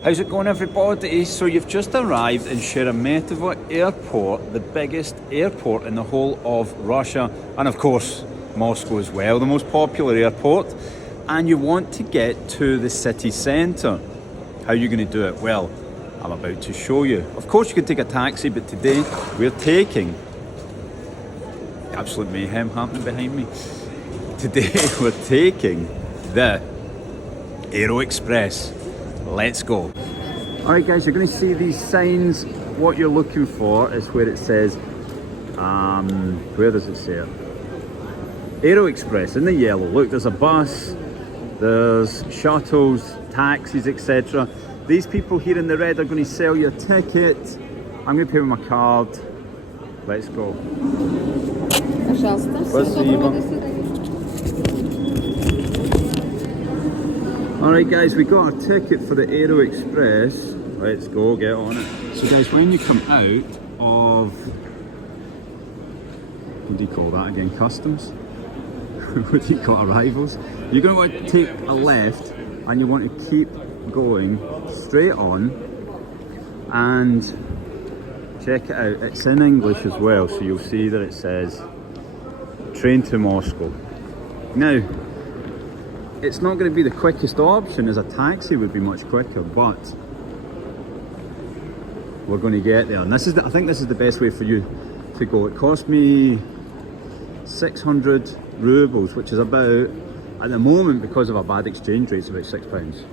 How's it going, everybody? So you've just arrived in Sheremetyevo Airport, the biggest airport in the whole of Russia, and of course Moscow as well, the most popular airport. And you want to get to the city centre. How are you going to do it? Well, I'm about to show you. Of course you could take a taxi, but today we're taking absolute mayhem happening behind me. Today we're taking the Aeroexpress. Let's go. Alright guys, you're going to see these signs. What you're looking for is where it says, where does it say it? Aeroexpress in the yellow. Look, there's a bus, there's shuttles, taxis, etc. These people here in the red are going to sell you a ticket. I'm going to pay with my card. Let's go. Alright guys, we got a ticket for the Aeroexpress. Let's go, get on it. So guys, when you come out of, what do you call that again, customs? What do you call arrivals? You're going to want to take a left and you want to keep going straight on and check it out. It's in English as well, so you'll see that it says train to Moscow. Now, it's not going to be the quickest option, as a taxi would be much quicker, but we're going to get there. And this is I think this is the best way for you to go. It cost me 600 rubles, which is about, at the moment, because of a bad exchange rate, it's about £6.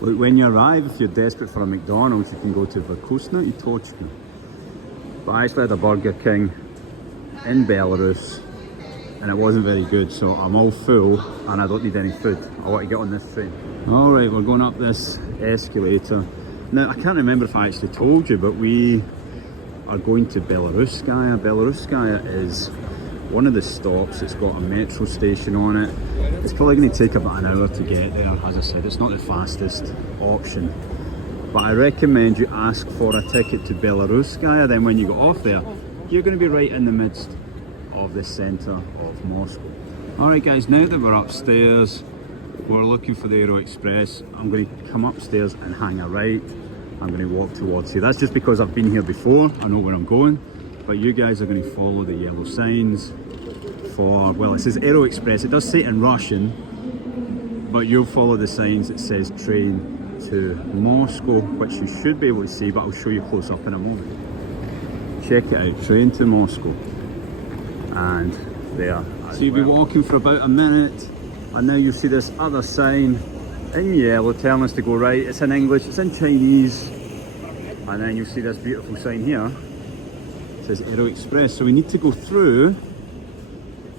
Look, when you arrive, if you're desperate for a McDonald's, you can go to Verkusna i Tochka. But I actually had a Burger King in Belarus and it wasn't very good, so I'm all full and I don't need any food. I want to get on this train. Alright, we're going up this escalator. Now, I can't remember if I actually told you, but we are going to Belorusskaya. Belorusskaya is one of the stops. It's got a metro station on it. It's probably going to take about an hour to get there. As I said, it's not the fastest option, but I recommend you ask for a ticket to Belorusskaya. Then when you get off there, you're going to be right in the midst of the centre of Moscow. Alright guys, now that we're upstairs, we're looking for the Aeroexpress. I'm going to come upstairs and hang a right. I'm going to walk towards here. That's just because I've been here before, I know where I'm going. But you guys are going to follow the yellow signs for, well, it says Aeroexpress. It does say it in Russian, but you'll follow the signs that says train to Moscow, which you should be able to see, but I'll show you close up in a moment. Check it out, train to Moscow, and there. So you'll be walking for about a minute, and now you see this other sign in yellow telling us to go right. It's in English, it's in Chinese, and then you see this beautiful sign here. It says Aeroexpress. So we need to go through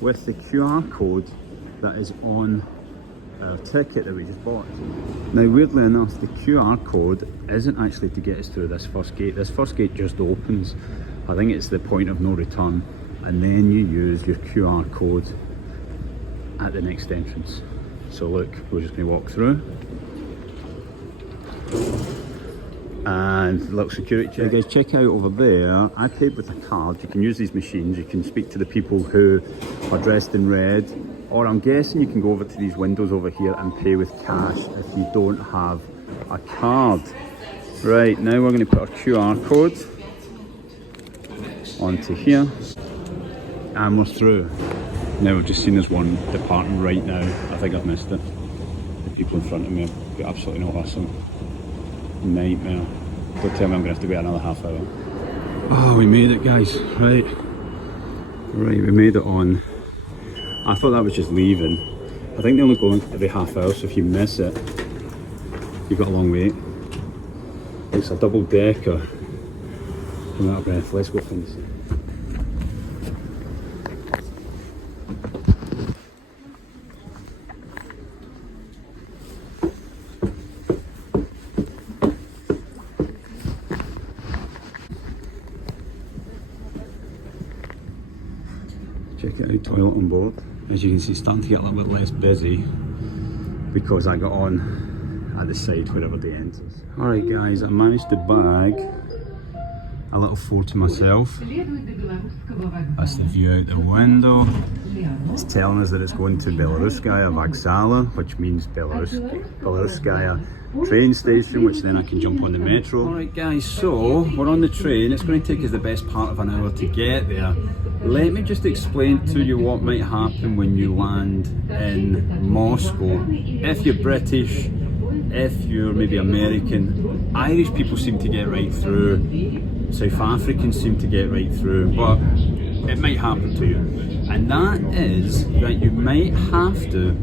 with the QR code that is on our ticket that we just bought. Now, weirdly enough, the QR code isn't actually to get us through this first gate. This first gate just opens. I think it's the point of no return, and then you use your QR code at the next entrance. So look, we're just going to walk through and look, security check. Guys, check out over there. I paid with a card. You can use these machines. You can speak to the people who are dressed in red, or I'm guessing you can go over to these windows over here and pay with cash if you don't have a card. Right, now we're going to put our QR code onto here and we're through. Now we've just seen there's one departing right now. I think I've missed it. The people in front of me have got absolutely no hustle. Nightmare. Don't tell me I'm going to have to wait another half hour. Oh, we made it guys. Right, we made it on. I thought that was just leaving. I think they only go every half hour, so if you miss it, you've got a long wait. It's a double decker. I'm out of breath. Let's go find this. Check it out, toilet on board. As you can see, it's starting to get a little bit less busy because I got on at the side wherever the end is. Alright guys, I managed to bag a little fort to myself. That's the view out the window. It's telling us that it's going to Belorusskaya Vokzala, which means Belorusskaya train station, which then I can jump on the metro. Alright guys, so we're on the train. It's going to take us the best part of an hour to get there. Let me just explain to you what might happen when you land in Moscow. If you're British, if you're maybe American, Irish people seem to get right through, South Africans seem to get right through, but it might happen to you. And that is that you might have to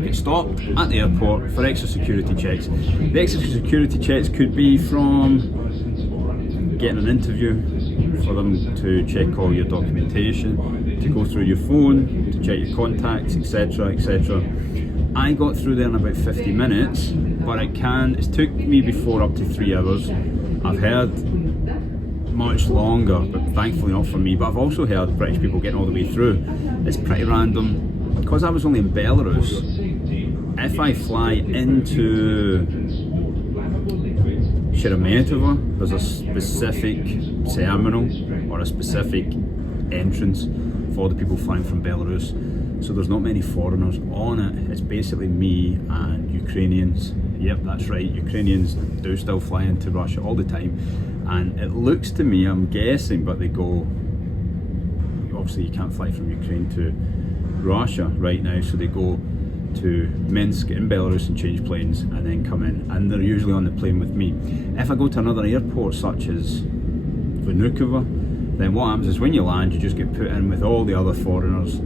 get stopped at the airport for extra security checks. The extra security checks could be from getting an interview, for them to check all your documentation, to go through your phone, to check your contacts, etc, etc. I got through there in about 50 minutes, but it's took me before up to 3 hours. I've heard much longer, but thankfully not for me, but I've also heard British people getting all the way through. It's pretty random. Because I was only in Belarus, if I fly into Sheremetyevo, there's a specific terminal or a specific entrance for the people flying from Belarus. So there's not many foreigners on it. It's basically me and Ukrainians. Yep, that's right, Ukrainians do still fly into Russia all the time. And it looks to me, I'm guessing, but they go, obviously you can't fly from Ukraine to Russia right now, so they go to Minsk in Belarus and change planes and then come in, and they're usually on the plane with me. If I go to another airport such as Vnukovo, then what happens is when you land you just get put in with all the other foreigners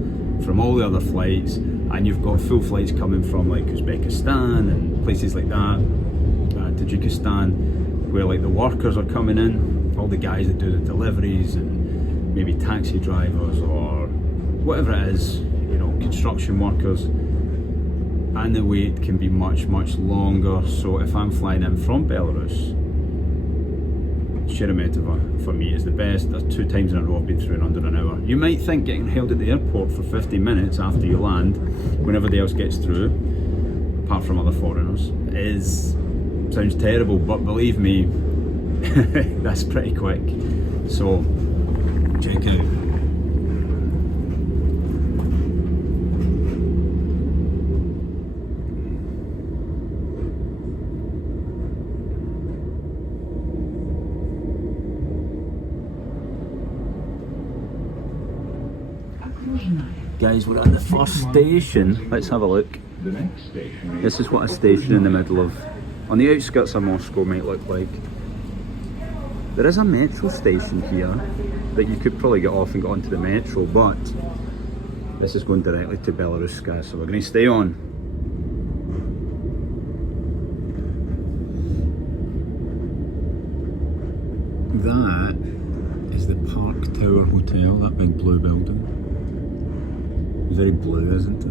from all the other flights, and you've got full flights coming from like Uzbekistan and places like that, Tajikistan, where like the workers are coming in, all the guys that do the deliveries and maybe taxi drivers or whatever it is, you know, construction workers, and the wait can be much longer. So if I'm flying in from Belarus, Sheremetyevo for me is the best. There's 2 times in a row I've been through in under an hour. You might think getting held at the airport for 50 minutes after you land, when everybody else gets through, apart from other foreigners, sounds terrible, but believe me, that's pretty quick. So check it out. Guys, we're at the first station. Let's have a look. This is what a station in the middle of, on the outskirts of Moscow might look like. There is a metro station here that you could probably get off and get onto the metro, but this is going directly to Belorusskaya, so we're going to stay on. That is the Park Tower Hotel, that big blue building. Very blue, isn't it?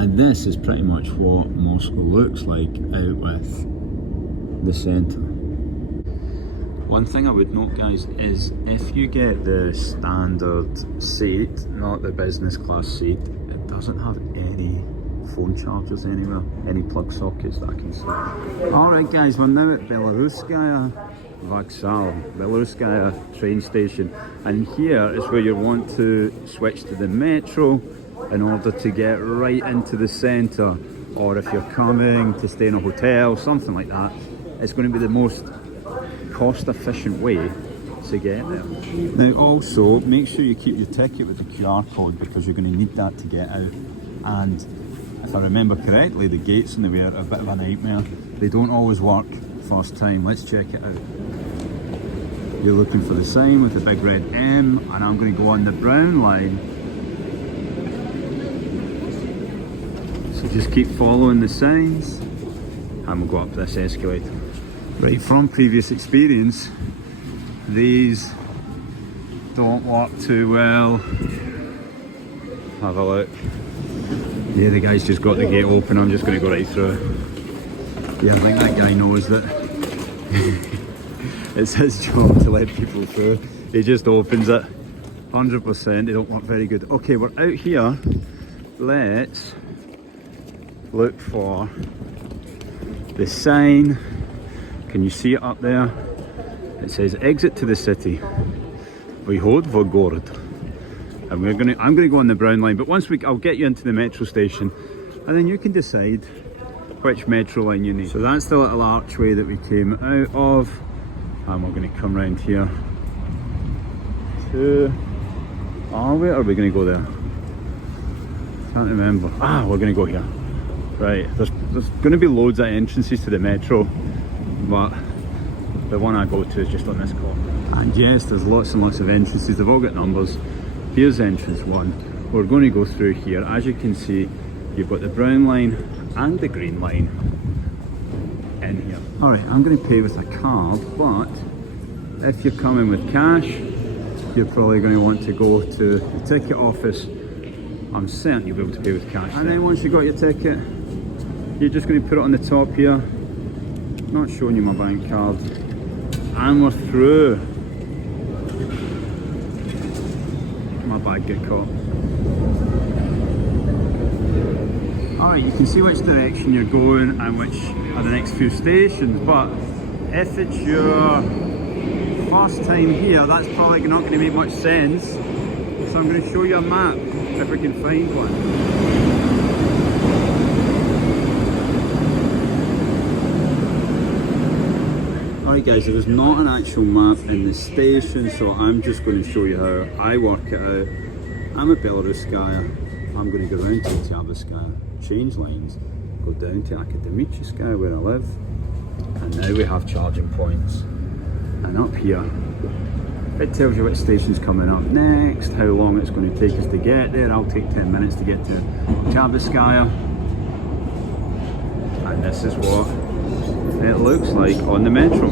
And this is pretty much what Moscow looks like out with the centre. One thing I would note, guys, is if you get the standard seat, not the business class seat, it doesn't have any phone chargers anywhere, any plug sockets that I can see. Alright guys, we're now at Belorusskaya Vokzala, Belorusskaya train station, and here is where you want to switch to the metro in order to get right into the centre, or if you're coming to stay in a hotel, something like that. It's going to be the most cost efficient way to get there. Now also, make sure you keep your ticket with the QR code, because you're going to need that to get out. And if I remember correctly, the gates in the way are a bit of a nightmare. They don't always work first time. Let's check it out. You're looking for the sign with the big red M, and I'm going to go on the brown line. So just keep following the signs and we'll go up this escalator. Right, from previous experience, these don't work too well. Have a look. Yeah, the guy's just got the gate open. I'm just going to go right through it. Yeah, I think that guy knows that it's his job to let people through. He just opens it. 100%, they don't work very good. Okay, we're out here. Let's look for the sign Can you see it up there? It says exit to the city. Vyhod v gorod. And I'm gonna go on the brown line, but I'll get you into the metro station, and then you can decide which metro line you need. So that's the little archway that we came out of, and we're gonna come round here to, are we, or are we gonna go there? Can't remember. We're gonna go here. Right, there's gonna be loads of entrances to the metro, but the one I go to is just on this corner. And yes, there's lots and lots of entrances, they've all got numbers. Here's entrance 1. We're going to go through here. As you can see, you've got the brown line and the green line in here. Alright, I'm going to pay with a card, but if you're coming with cash, you're probably going to want to go to the ticket office. I'm certain you'll be able to pay with cash. And then once you've got your ticket, you're just going to put it on the top here. Not showing you my bank card. And we're through. My bag get caught. Alright, you can see which direction you're going and which are the next few stations, but if it's your first time here, that's probably not going to make much sense. So I'm going to show you a map if we can find one. Alright guys, there was not an actual map in the station, so I'm just going to show you how I work it out. I'm at Belorusskaya. I'm going to go round to Tyavskaya, change lines, go down to Akademicheskaya where I live, and now we have charging points. And up here, it tells you which station's coming up next, how long it's going to take us to get there. I'll take 10 minutes to get to Tyavskaya. And this is what it looks like on the metro.